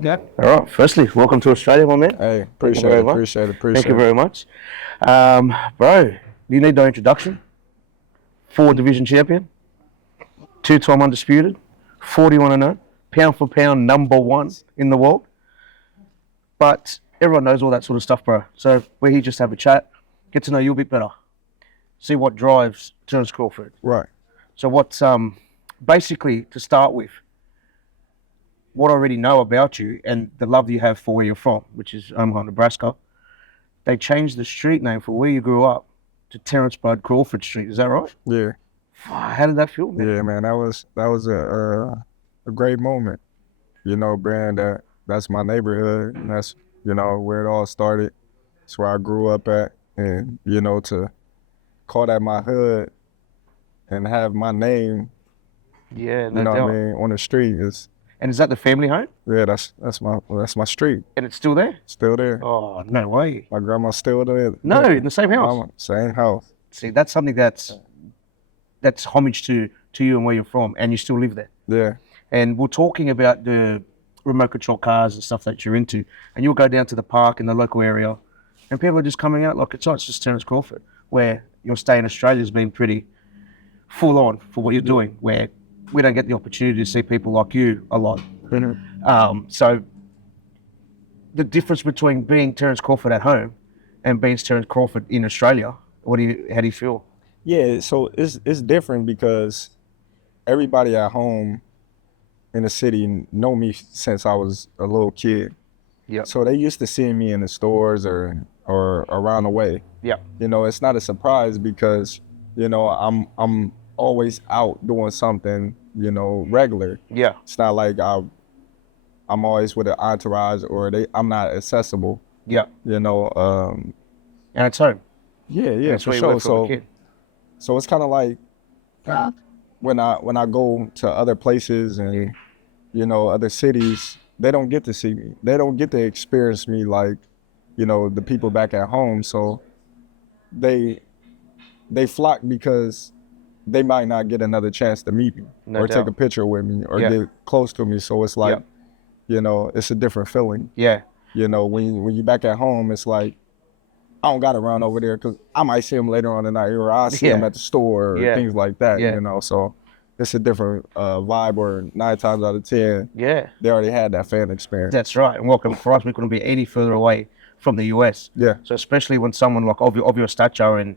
Yeah. All right. Firstly, welcome to Australia, my man. Hey, Thank you very much. appreciate it. Thank you very much. Bro, you need no introduction. 4 division champion, 2-time undisputed, 41-0, pound for pound #1 in the world. But everyone knows all that sort of stuff, bro. So we're here just to have a chat, get to know you a bit better, see what drives Terence Crawford. Right. So what's basically to start with, what I already know about you and the love you have for where you're from, which is Omaha, Nebraska. They changed the street name for where you grew up to Terence Bud Crawford Street. Is that right? Yeah. How did that feel, man? Yeah, man. That was a great moment. Brand that's my neighborhood, and that's where it all started. It's where I grew up at, and to call that my hood and have my name, Yeah, no what I doubt. mean, on the street is. And is that the family home? Yeah, that's my street. And it's still there? Still there. Oh, no way. My grandma's still there. No, in the same house. Mama, same house. See, that's something that's homage to you and where you're from, and you still live there. Yeah. And we're talking about the remote control cars and stuff that you're into, and you'll go down to the park in the local area, and people are just coming out like it's just Terence Crawford, where your stay in Australia has been pretty full on for what you're doing, where we don't get the opportunity to see people like you a lot. So the difference between being Terence Crawford at home and being Terence Crawford in Australia, how do you feel? Yeah, so it's different because everybody at home in the city know me since I was a little kid. Yeah. So they used to see me in the stores or around the way. Yeah. It's not a surprise because I'm always out doing something, regular. Yeah. It's not like I'm always with an entourage or I'm not accessible. Yeah. And it's home. Yeah, That's for where you sure. work for a kid. So it's kind of like when I go to other places and other cities, they don't get to see me. They don't get to experience me like the people back at home. So they flock because they might not get another chance to meet me or take a picture with me or get close to me. So it's like it's a different feeling. Yeah. When you back at home, it's like I don't got to run over there because I might see them later on in the night or I'll see them at the store or things like that, So it's a different vibe, or 9 times out of 10, they already had that fan experience. That's right. And welcome for us, we couldn't be any further away from the US. Yeah. So especially when someone like of your stature and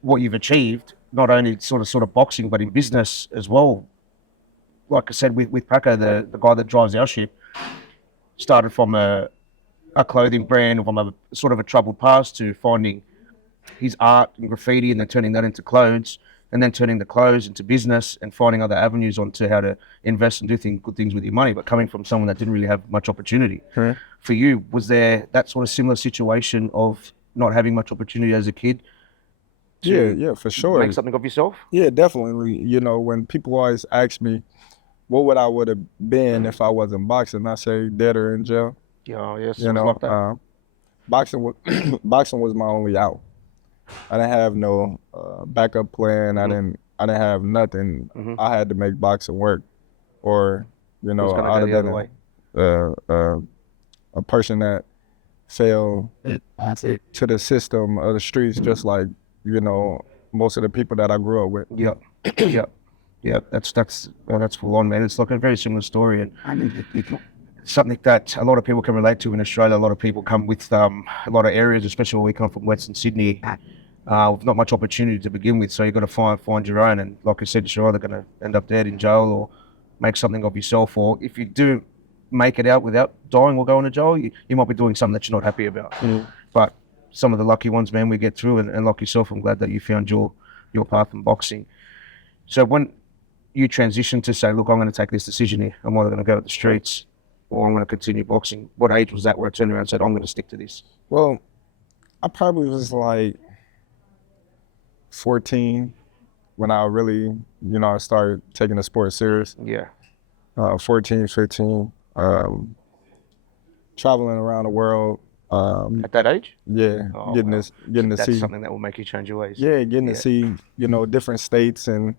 what you've achieved, not only sort of boxing, but in business as well. Like I said, with Paco, the guy that drives our ship, started from a clothing brand from a sort of a troubled past to finding his art and graffiti and then turning that into clothes and then turning the clothes into business and finding other avenues onto how to invest and do good things with your money. But coming from someone that didn't really have much opportunity. For you, was there that sort of similar situation of not having much opportunity as a kid? Yeah, for sure. Make something of yourself? Yeah, definitely. When people always ask me, what would I would have been if I wasn't boxing, I say dead or in jail. Yeah, yes. Like that. Boxing was my only out. I didn't have no backup plan. I didn't have nothing. I had to make boxing work, or I'd have been a person that fell to the system of the streets, just like most of the people that I grew up with. Yeah. Yeah, that's full on, man. It's like a very similar story, and something that a lot of people can relate to in Australia. A lot of people come with a lot of areas, especially where we come from, Western Sydney, with not much opportunity to begin with. So you've got to find your own, and like I said, you're either going to end up dead in jail or make something of yourself, or if you do make it out without dying or going to jail, you might be doing something that you're not happy about. But some of the lucky ones, man, we get through, and like yourself, I'm glad that you found your path in boxing. So when you transitioned to say, look, I'm going to take this decision here, I'm either going to go to the streets or I'm going to continue boxing, what age was that where I turned around and said, I'm going to stick to this? Well, I probably was like 14 when I really, I started taking the sport serious. Yeah. 14, 15, traveling around the world. At that age? Yeah, getting to see. That's something that will make you change your ways. Yeah, getting to see, different states and,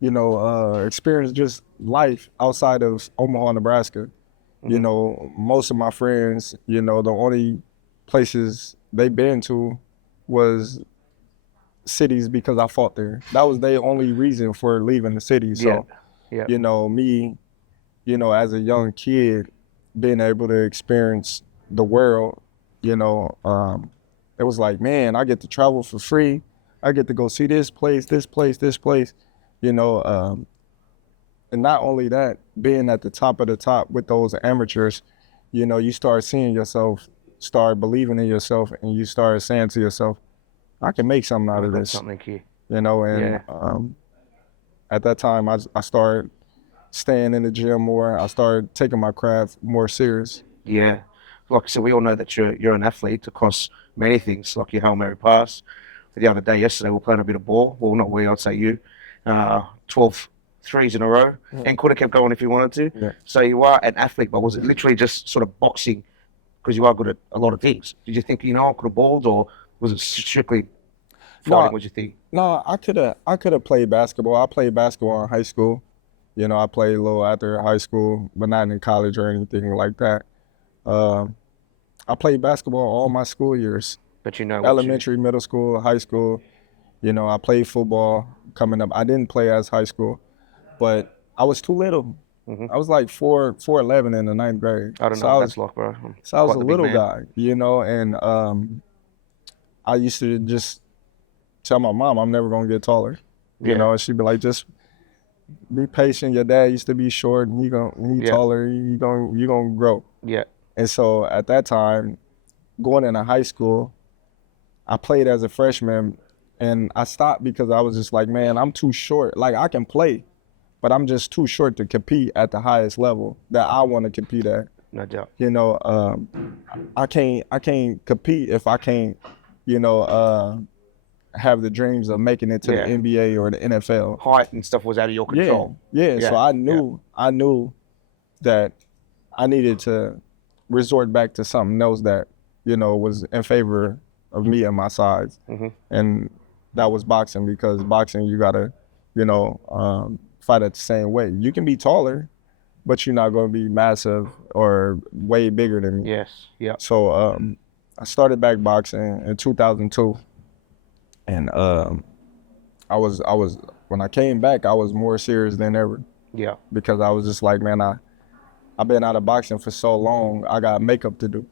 experience just life outside of Omaha, Nebraska. You know, most of my friends, you know, the only places they been to was cities because I fought there. That was their only reason for leaving the city. So, Yeah. you know, me, you know, as a young kid, being able to experience the world, you know, it was like, man, I get to travel for free. I get to go see this place, this place, this place, you know. And not only that, being at the top of the top with those amateurs, you know, you start seeing yourself, start believing in yourself, and you start saying to yourself, I can make something out of this, Something here. you know. And at that time, I started staying in the gym more. I started taking my craft more serious. Yeah. Like I said, we all know that you're an athlete across many things, like your Hail Mary pass. The other day, yesterday, we were playing a bit of ball. Well, not we, I'd say you. 12 threes in a row, and could have kept going if you wanted to. Yeah. So you are an athlete, but was it literally just sort of boxing because you are good at a lot of things? Did you think, you know, I could have balled, or was it strictly fighting? What you think? No, I could have played basketball. I played basketball in high school. You know, I played a little after high school, but not in college or anything like that. I played basketball all my school years. But you know, Elementary, middle school, high school. You know, I played football coming up. I didn't play as high school, but I was too little. I was like 4'11" in the 9th grade. I don't know what that's like, bro. So I was a little guy, you know, and I used to just tell my mom I'm never gonna get taller. You know, and she'd be like, just be patient. Your dad used to be short, and he taller. You gonna grow. Yeah. And so at that time, going into high school, I played as a freshman, and I stopped because I was just like, man, I'm too short. Like, I can play, but I'm just too short to compete at the highest level that I want to compete at. No doubt. You know, I can't compete if I can't, you know, have the dreams of making it to the NBA or the NFL. Height and stuff was out of your control. Yeah. So I knew that I needed to resort back to something else that, you know, was in favor of me and my size. And that was boxing, because boxing, you gotta, you know, fight at the same weight. You can be taller, but you're not gonna be massive or way bigger than me. Yes. Yeah. So I started back boxing in 2002. And I was when I came back, I was more serious than ever. Yeah. Because I was just like, man, I've been out of boxing for so long, I got makeup to do.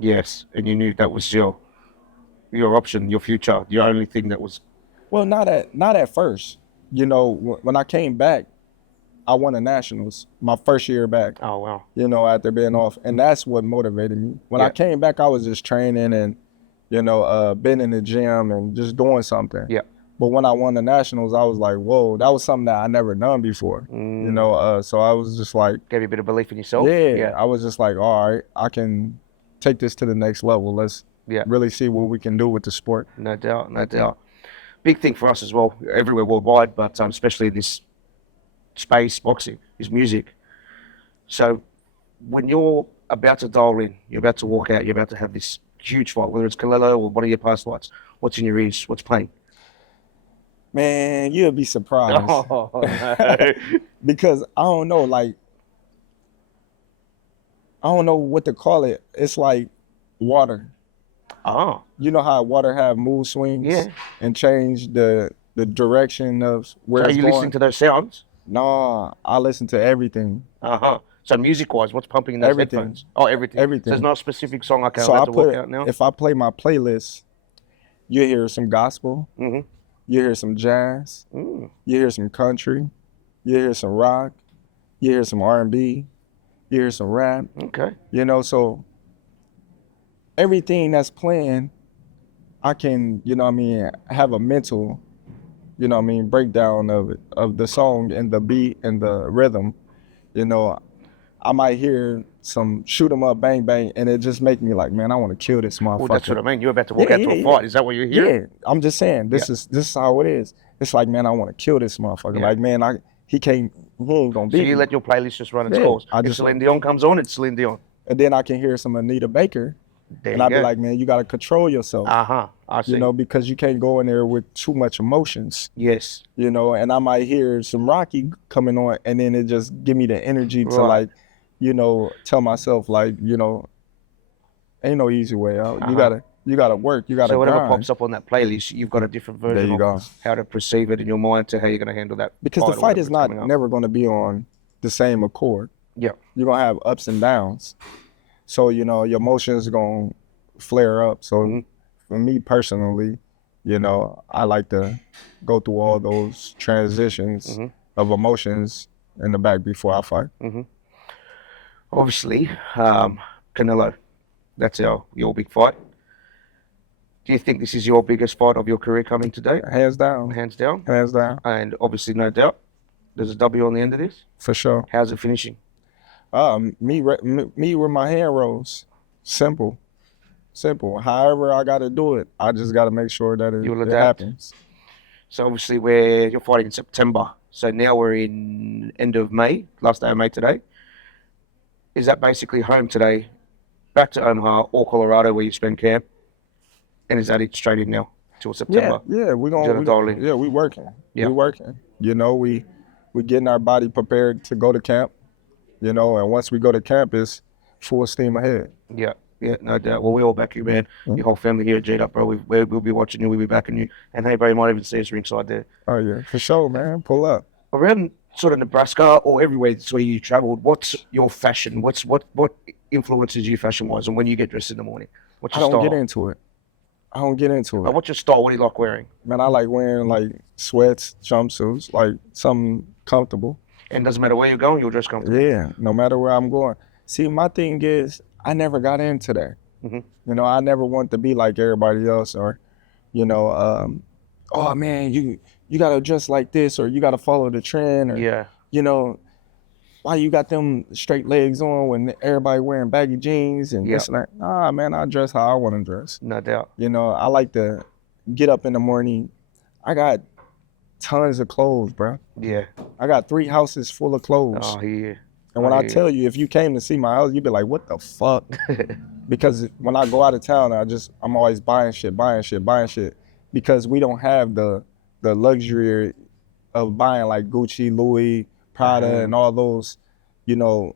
Yes, and you knew that was your option, your future, your only thing that was. Well, not at first. You know, when I came back, I won the nationals my first year back. Oh wow. You know, after being off, and that's what motivated me. When I came back, I was just training and, you know, been in the gym and just doing something. Yeah. But when I won the nationals, I was like, whoa, that was something that I never done before. You know, so I was just like, gave you a bit of belief in yourself. Yeah. I was just like, all right, I can take this to the next level. Let's really see what we can do with the sport. No doubt, no doubt. Big thing for us as well, everywhere worldwide, but especially in this space, boxing, is music. So when you're about to dial in, you're about to walk out, you're about to have this huge fight, whether it's Canelo or one of your past fights, what's in your ears? What's playing? Man, you'll be surprised. Oh, no. Because I don't know, like, I don't know what to call it. It's like water. Oh. You know how water have mood swings? Yeah. And change the direction of where So it's you going? listening to those sounds? No, I listen to everything. So music-wise, what's pumping in those Everything. headphones? Oh, everything. Everything. So there's not a specific song I can't So have to work out now? if I play my playlist, you hear some gospel, you hear some jazz, you hear some country, you hear some rock, you hear some R&B, you hear some rap. Okay. You know, so everything that's playing, I can, you know what I mean, have a mental, you know what I mean, breakdown of it, of the song and the beat and the rhythm. You know, I might hear some shoot 'em up, bang, bang, and it just make me like, man, I want to kill this motherfucker. Well, that's what I mean. You're about to walk out to a fight. Is that what you're hearing? Yeah, I'm just saying, this is how it is. It's like, man, I want to kill this motherfucker. Like, man, he ain't gonna So beat you me. let your playlist just run its course. If Celine Dion comes on, it's Celine Dion. And then I can hear some Anita Baker, There and you I'd be go. like, man, you got to control yourself. I see. You know, because you can't go in there with too much emotions. Yes. You know, and I might hear some Rocky coming on, and then it just give me the energy to like tell myself like, ain't no easy way out. You gotta work. You gotta So whatever grind. pops up on that playlist, you've got a different There version you of go. how to perceive it in your mind to how you're going to handle that. Because the fight or fight is whatever's not coming up. never going to be on the same accord. Yeah. You're gonna have ups and downs. So your emotions are gonna flare up. So for me personally, I like to go through all those transitions of emotions in the back before I fight. Obviously, Canelo, that's your big fight. Do you think this is your biggest fight of your career coming today? Hands down. Hands down. Hands down. And obviously, no doubt, there's a W on the end of this. For sure. How's it finishing? Me with my hand rolls. Simple. Simple. However I got to do it, I just got to make sure that it happens. So obviously, you're fighting in September. So now we're in end of May, last day of May today. Is that basically home today, back to Omaha or Colorado where you spend camp? And is that it straight in now till September? Yeah, we working. Yeah. We working. We getting our body prepared to go to camp. And once we go to camp, it's full steam ahead. Yeah, no doubt. Well, we all back you, man. Your whole family here at J-Up, bro. We'll be watching you. We'll be backing you. And hey, bro, you might even see us ringside there. Oh yeah, for sure, man. Pull up. Around sort of Nebraska or everywhere where you traveled, what's your fashion? What influences you fashion-wise, and when you get dressed in the morning? What's your style? I don't get into it. What's your style? What do you like wearing? Man, I like wearing like sweats, jumpsuits, like something comfortable. And doesn't matter where you're going, you'll dress comfortable. Yeah, no matter where I'm going. See, my thing is, I never got into that. I never want to be like everybody else, or, oh man, you gotta dress like this, or you gotta follow the trend, or why you got them straight legs on when everybody wearing baggy jeans and this and that. Nah, man, I dress how I want to dress. No doubt. I like to get up in the morning. I got tons of clothes, bro. Yeah. I got 3 houses full of clothes. Oh, yeah. And when I tell you, if you came to see my house, you'd be like, what the fuck? Because when I go out of town, I'm always buying shit. Because we don't have the luxury of buying like Gucci, Louis, Prada, and all those,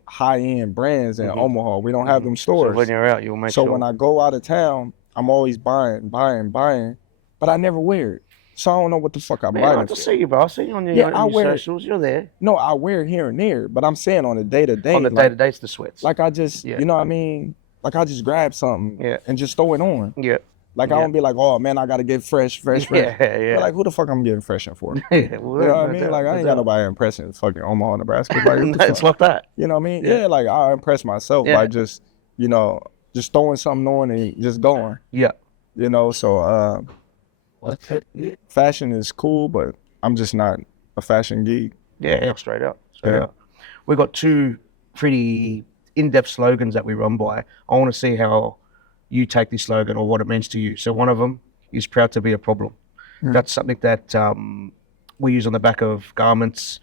high-end brands in Omaha. We don't have them stores. So when you're out, you'll make sure. So when I go out of town, I'm always buying, but I never wear it. So I don't know what the fuck I'm buying. I see you, bro. I see you on your socials. You're there. No, I wear it here and there, but I'm saying on a day-to-day. On the day-to-day, it's the sweats. Like I just, you know what I mean? Like I just grab something and just throw it on. Yeah. Like I don't be like, oh man, I gotta get fresh. Yeah. But like, who the fuck I'm getting freshen for? Well, you know what I mean? Like I ain't got nobody impressing fucking Omaha, Nebraska. Like, it's like that. You know what I mean? Yeah, like I impress myself by just, just throwing something on and just going. Yeah. So fashion is cool, but I'm just not a fashion geek. Yeah, straight up. We got 2 pretty in-depth slogans that we run by. I want to see how you take this slogan or what it means to you. So one of them is proud to be a problem. That's something that we use on the back of garments,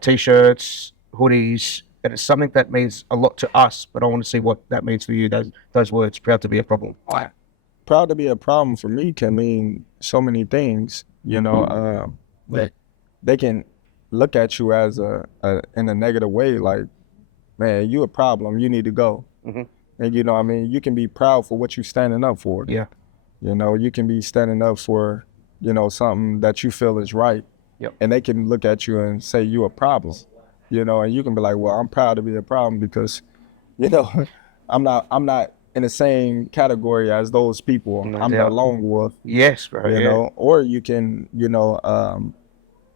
t-shirts, hoodies, and it's something that means a lot to us, but I want to see what that means for you, those words, proud to be a problem. Proud to be a problem for me can mean so many things, they can look at you as in a negative way, like, man, you a problem, you need to go. And you can be proud for what you're standing up for. Yeah. You can be standing up for, something that you feel is right. Yep. And they can look at you and say you a problem. And you can be like, well, I'm proud to be a problem because, I'm not in the same category as those people. I'm the lone wolf. Yes, bro. Or you can,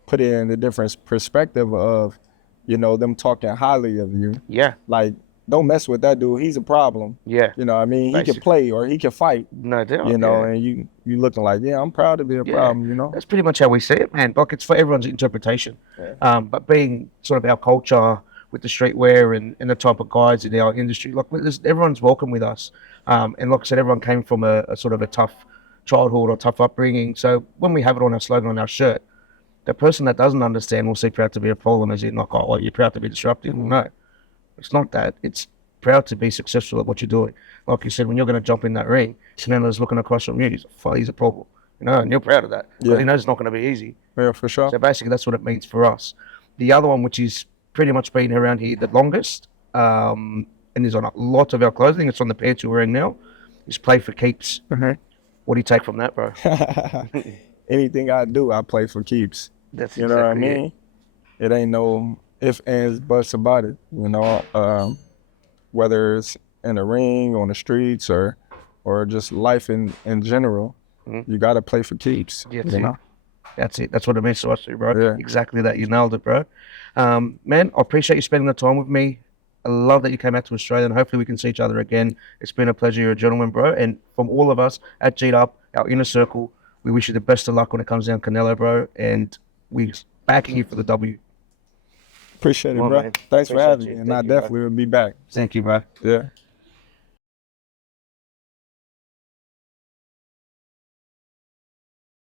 put it in a different perspective of, them talking highly of you. Yeah. Like, don't mess with that dude. He's a problem. Yeah. He can play or he can fight. No doubt. And you looking like, yeah, I'm proud to be a problem, That's pretty much how we see it, man. Like, it's for everyone's interpretation. Yeah. But being sort of our culture with the streetwear and the type of guys in our industry, like everyone's welcome with us. And like I said, everyone came from a sort of a tough childhood or tough upbringing. So when we have it on our slogan on our shirt, the person that doesn't understand will see proud to be a problem as in like, oh, well, you're proud to be disruptive. No. It's not that. It's proud to be successful at what you're doing. Like you said, when you're going to jump in that ring, Canelo's looking across from you. He's a problem, and you're proud of that. Yeah. He knows it's not going to be easy. Yeah, for sure. So basically, that's what it means for us. The other one, which is pretty much been around here the longest, and is on a lot of our clothing. It's on the pants you're wearing now. Is play for keeps. What do you take from that, bro? Anything I do, I play for keeps. That's You know what I exactly it. mean? It ain't no ifs, ands, buts about it. You know, whether it's in the ring, on the streets, or just life in general, you got to play for keeps. That's you it. know? That's it. That's what it means to us, too, bro. Yeah. Exactly that. You nailed it, bro. Man, I appreciate you spending the time with me. I love that you came out to Australia, and hopefully we can see each other again. It's been a pleasure. You're a gentleman, bro. And from all of us at G'd Up, our inner circle, we wish you the best of luck when it comes down Canelo, bro. And we're backing you for the W. Appreciate it, Well, bro. man. Thanks for Appreciate having you. me, and Thank I you, bro. definitely will be back. Thank you, bro. Yeah.